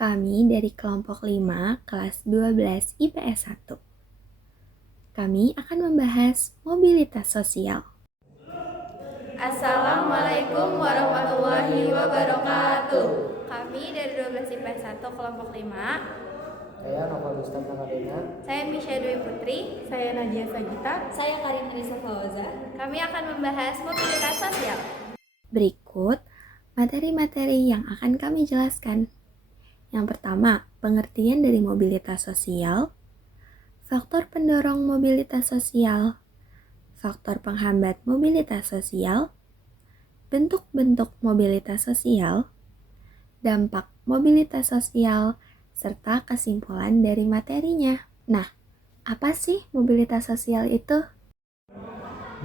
Kami dari kelompok 5 kelas 12 IPS 1. Kami akan membahas mobilitas sosial. Assalamualaikum warahmatullahi wabarakatuh. Kami dari 12 IPS 1 kelompok 5. Saya Novel Ustaz Akademia. Saya Misha Dwi Putri. Saya Nadia Sagita. Saya Karin Elisa Fauza. Kami akan membahas mobilitas sosial. Berikut materi-materi yang akan kami jelaskan. Yang pertama, pengertian dari mobilitas sosial, faktor pendorong mobilitas sosial, faktor penghambat mobilitas sosial, bentuk-bentuk mobilitas sosial, dampak mobilitas sosial, serta kesimpulan dari materinya. Nah, apa sih mobilitas sosial itu?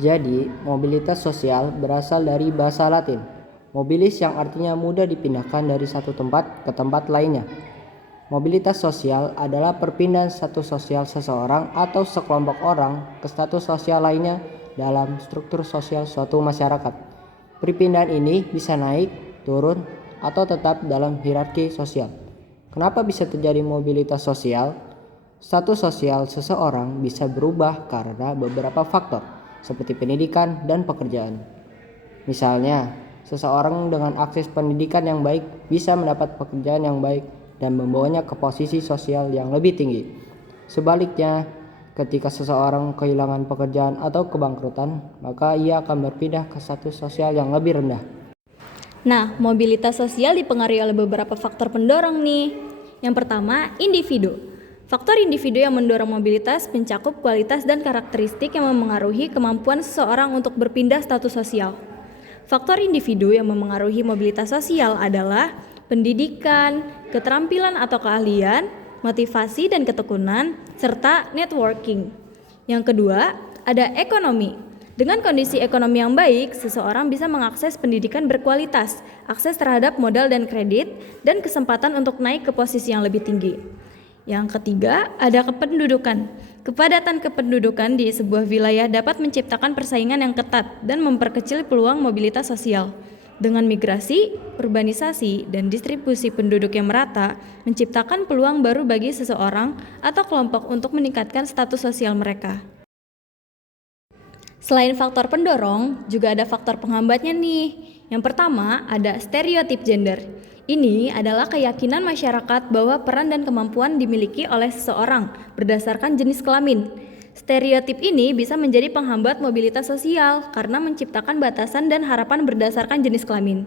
Jadi, mobilitas sosial berasal dari bahasa Latin, mobilis yang artinya mudah dipindahkan dari satu tempat ke tempat lainnya. Mobilitas sosial adalah perpindahan status sosial seseorang atau sekelompok orang ke status sosial lainnya dalam struktur sosial suatu masyarakat. Perpindahan ini bisa naik, turun, atau tetap dalam hierarki sosial. Kenapa bisa terjadi mobilitas sosial? Status sosial seseorang bisa berubah karena beberapa faktor, seperti pendidikan dan pekerjaan. Misalnya, seseorang dengan akses pendidikan yang baik bisa mendapat pekerjaan yang baik dan membawanya ke posisi sosial yang lebih tinggi. Sebaliknya, ketika seseorang kehilangan pekerjaan atau kebangkrutan, maka ia akan berpindah ke status sosial yang lebih rendah. Nah, mobilitas sosial dipengaruhi oleh beberapa faktor pendorong nih. Yang pertama, individu. Faktor individu yang mendorong mobilitas mencakup kualitas dan karakteristik yang memengaruhi kemampuan seseorang untuk berpindah status sosial. Faktor individu yang memengaruhi mobilitas sosial adalah pendidikan, keterampilan atau keahlian, motivasi dan ketekunan, serta networking. Yang kedua, ada ekonomi. Dengan kondisi ekonomi yang baik, seseorang bisa mengakses pendidikan berkualitas, akses terhadap modal dan kredit, dan kesempatan untuk naik ke posisi yang lebih tinggi. Yang ketiga, ada kependudukan. Kepadatan kependudukan di sebuah wilayah dapat menciptakan persaingan yang ketat dan memperkecil peluang mobilitas sosial. Dengan migrasi, urbanisasi, dan distribusi penduduk yang merata, menciptakan peluang baru bagi seseorang atau kelompok untuk meningkatkan status sosial mereka. Selain faktor pendorong, juga ada faktor penghambatnya nih. Yang pertama, ada stereotip gender. Ini adalah keyakinan masyarakat bahwa peran dan kemampuan dimiliki oleh seseorang berdasarkan jenis kelamin. Stereotip ini bisa menjadi penghambat mobilitas sosial karena menciptakan batasan dan harapan berdasarkan jenis kelamin.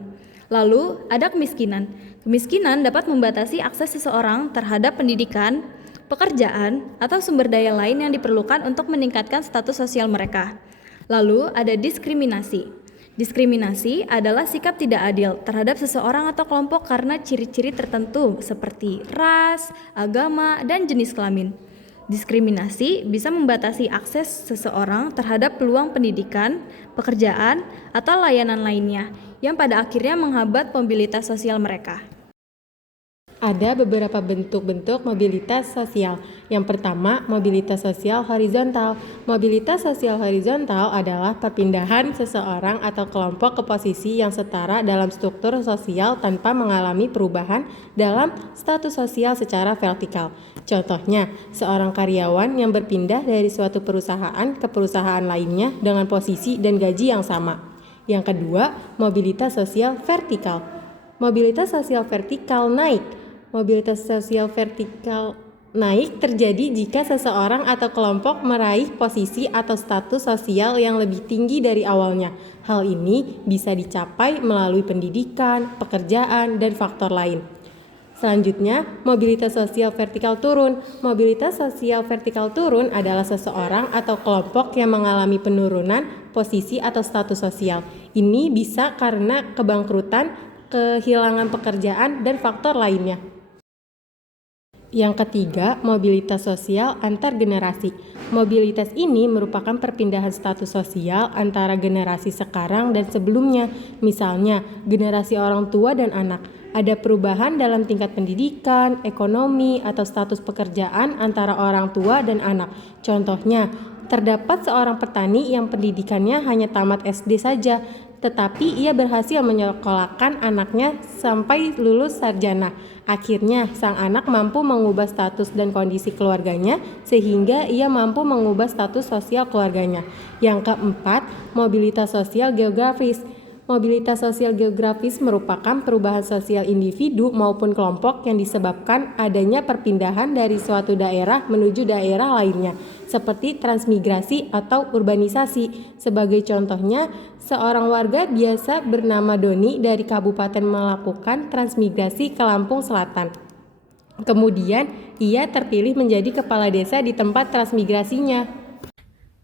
Lalu, ada kemiskinan. Kemiskinan dapat membatasi akses seseorang terhadap pendidikan, pekerjaan, atau sumber daya lain yang diperlukan untuk meningkatkan status sosial mereka. Lalu, ada diskriminasi. Diskriminasi adalah sikap tidak adil terhadap seseorang atau kelompok karena ciri-ciri tertentu seperti ras, agama, dan jenis kelamin. Diskriminasi bisa membatasi akses seseorang terhadap peluang pendidikan, pekerjaan, atau layanan lainnya yang pada akhirnya menghambat mobilitas sosial mereka. Ada beberapa bentuk-bentuk mobilitas sosial. Yang pertama, mobilitas sosial horizontal. Mobilitas sosial horizontal adalah perpindahan seseorang atau kelompok ke posisi yang setara dalam struktur sosial tanpa mengalami perubahan dalam status sosial secara vertikal. Contohnya, seorang karyawan yang berpindah dari suatu perusahaan ke perusahaan lainnya dengan posisi dan gaji yang sama. Yang kedua, mobilitas sosial vertikal. Mobilitas sosial vertikal naik. Mobilitas sosial vertikal naik terjadi jika seseorang atau kelompok meraih posisi atau status sosial yang lebih tinggi dari awalnya. Hal ini bisa dicapai melalui pendidikan, pekerjaan, dan faktor lain. Selanjutnya, mobilitas sosial vertikal turun. Mobilitas sosial vertikal turun adalah seseorang atau kelompok yang mengalami penurunan posisi atau status sosial. Ini bisa karena kebangkrutan, kehilangan pekerjaan, dan faktor lainnya. Yang ketiga, mobilitas sosial antar generasi. Mobilitas ini merupakan perpindahan status sosial antara generasi sekarang dan sebelumnya. Misalnya, generasi orang tua dan anak. Ada perubahan dalam tingkat pendidikan, ekonomi, atau status pekerjaan antara orang tua dan anak. Contohnya, terdapat seorang petani yang pendidikannya hanya tamat SD saja, tetapi ia berhasil menyekolahkan anaknya sampai lulus sarjana. Akhirnya, sang anak mampu mengubah status dan kondisi keluarganya sehingga ia mampu mengubah status sosial keluarganya. Yang keempat, mobilitas sosial geografis. Mobilitas sosial geografis merupakan perubahan sosial individu maupun kelompok yang disebabkan adanya perpindahan dari suatu daerah menuju daerah lainnya, seperti transmigrasi atau urbanisasi. Sebagai contohnya, seorang warga biasa bernama Doni dari kabupaten melakukan transmigrasi ke Lampung Selatan. Kemudian, ia terpilih menjadi kepala desa di tempat transmigrasinya.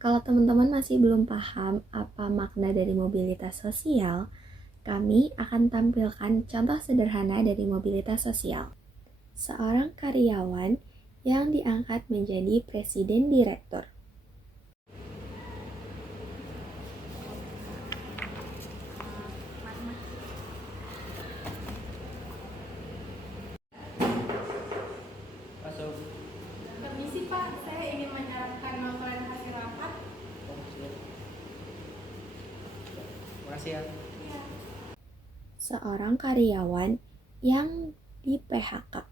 Kalau teman-teman masih belum paham apa makna dari mobilitas sosial, kami akan tampilkan contoh sederhana dari mobilitas sosial. Seorang karyawan yang diangkat menjadi presiden direktur. Permisi Pak, saya ingin menyerahkan laporan hasil rapat. Makasih ya. Seorang karyawan yang di PHK.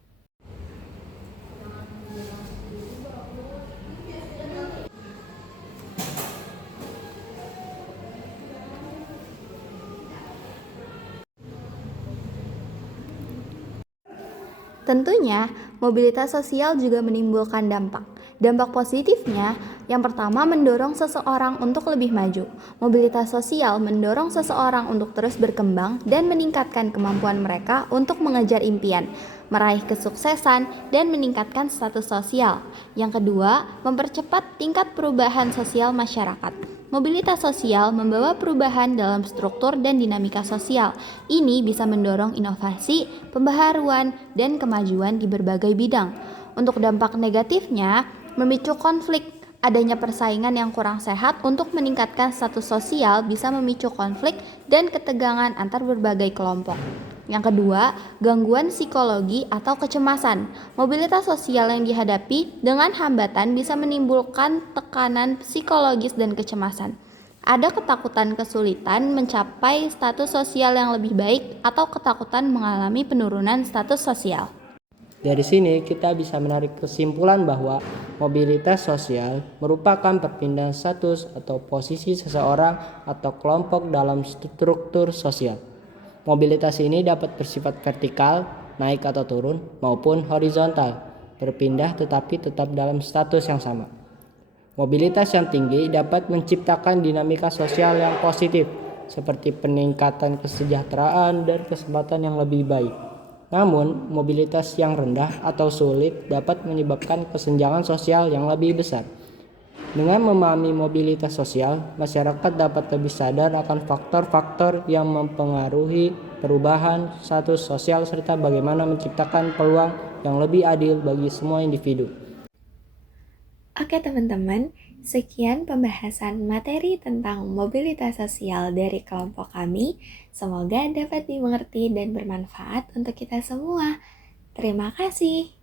Tentunya, mobilitas sosial juga menimbulkan dampak. Dampak positifnya, yang pertama mendorong seseorang untuk lebih maju. Mobilitas sosial mendorong seseorang untuk terus berkembang dan meningkatkan kemampuan mereka untuk mengejar impian, meraih kesuksesan, dan meningkatkan status sosial. Yang kedua, mempercepat tingkat perubahan sosial masyarakat. Mobilitas sosial membawa perubahan dalam struktur dan dinamika sosial. Ini bisa mendorong inovasi, pembaharuan, dan kemajuan di berbagai bidang. Untuk dampak negatifnya, memicu konflik. Adanya persaingan yang kurang sehat untuk meningkatkan status sosial bisa memicu konflik dan ketegangan antar berbagai kelompok. Yang kedua, gangguan psikologi atau kecemasan. Mobilitas sosial yang dihadapi dengan hambatan bisa menimbulkan tekanan psikologis dan kecemasan. Ada ketakutan kesulitan mencapai status sosial yang lebih baik atau ketakutan mengalami penurunan status sosial. Dari sini kita bisa menarik kesimpulan bahwa mobilitas sosial merupakan perpindahan status atau posisi seseorang atau kelompok dalam struktur sosial. Mobilitas ini dapat bersifat vertikal, naik atau turun, maupun horizontal, berpindah tetapi tetap dalam status yang sama. Mobilitas yang tinggi dapat menciptakan dinamika sosial yang positif, seperti peningkatan kesejahteraan dan kesempatan yang lebih baik. Namun, mobilitas yang rendah atau sulit dapat menyebabkan kesenjangan sosial yang lebih besar. Dengan memahami mobilitas sosial, masyarakat dapat lebih sadar akan faktor-faktor yang mempengaruhi perubahan status sosial serta bagaimana menciptakan peluang yang lebih adil bagi semua individu. Oke teman-teman, sekian pembahasan materi tentang mobilitas sosial dari kelompok kami. Semoga dapat dimengerti dan bermanfaat untuk kita semua. Terima kasih.